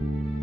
thank you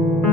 thank you